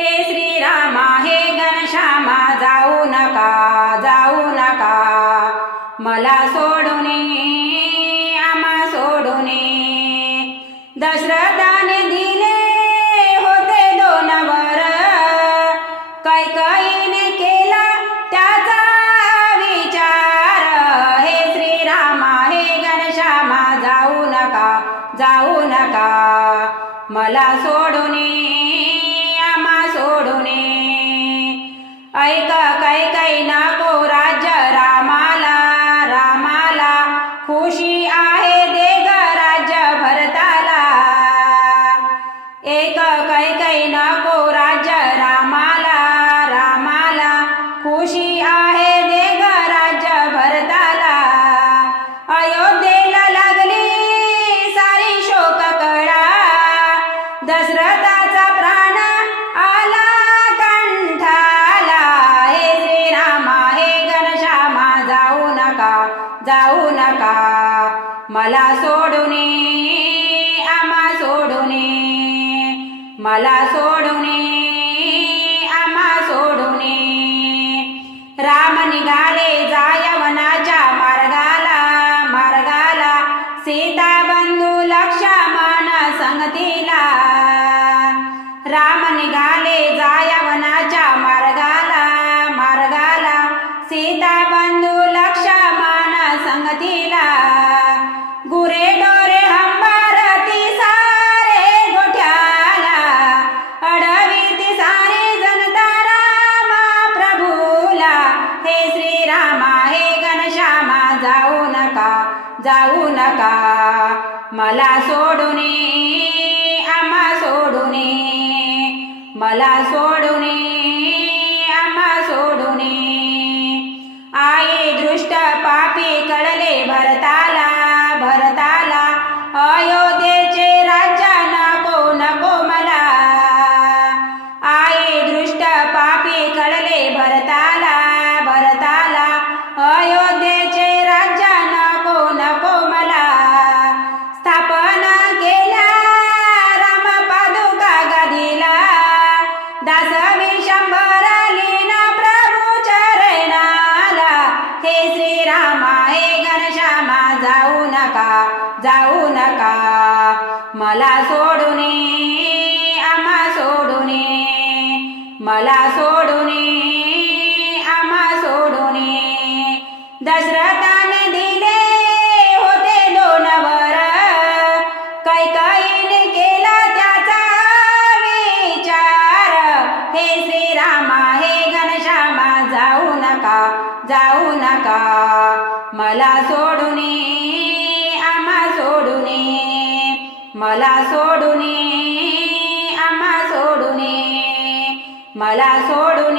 हे श्रीरामा हे घनश्यामा जाऊ नका जाऊ नका. मला सोडून आम्हा सोडून. दशरथाने दिले होते दोन वर. कैकईने केला त्याचा विचार. हे श्रीरामा हे घनश्यामा जाऊ नका जाऊ नका. मला सोडून कैकई नको राज्य रामाला रामाला. खुशी आहे दे ग राज्य भरताला. अयोध्येला लागली सारी शोक कळा दशरथाचा प्राण आला कंठाला. हे श्रीरामा हे घनश्यामा जाऊ नका जाऊ नका. मला सोडून आम्हा मला सोडवणे आम्हा सोडवणे राम निघाले जायवनाच्या मार्गाला मार्गाला. सीता बंधू लक्ष्मण संगतीला. राम निघाले जायवनाच्या मार्गाला मार्गाला. सीता बंधू लक्ष्मण संगतीला. जाऊ नका. मला सोडून आम्हा सोडून मला सोडून आम्हा सोडून आई दृष्ट पापी कळले भरता दासवी शंभर लीना प्रभू चरणाला. हे श्रीरामा हे घनश्यामा जाऊ नका जाऊ नका. मला सोडून आम्हा सोडून. मला सोडून आम्हा सोडून. दशरथाने दिले होते दोन वर. कैकईने केला जाऊ नका. मला सोडून आम्हा सोडून मला सोडून आम्हा सोडून मला सोडून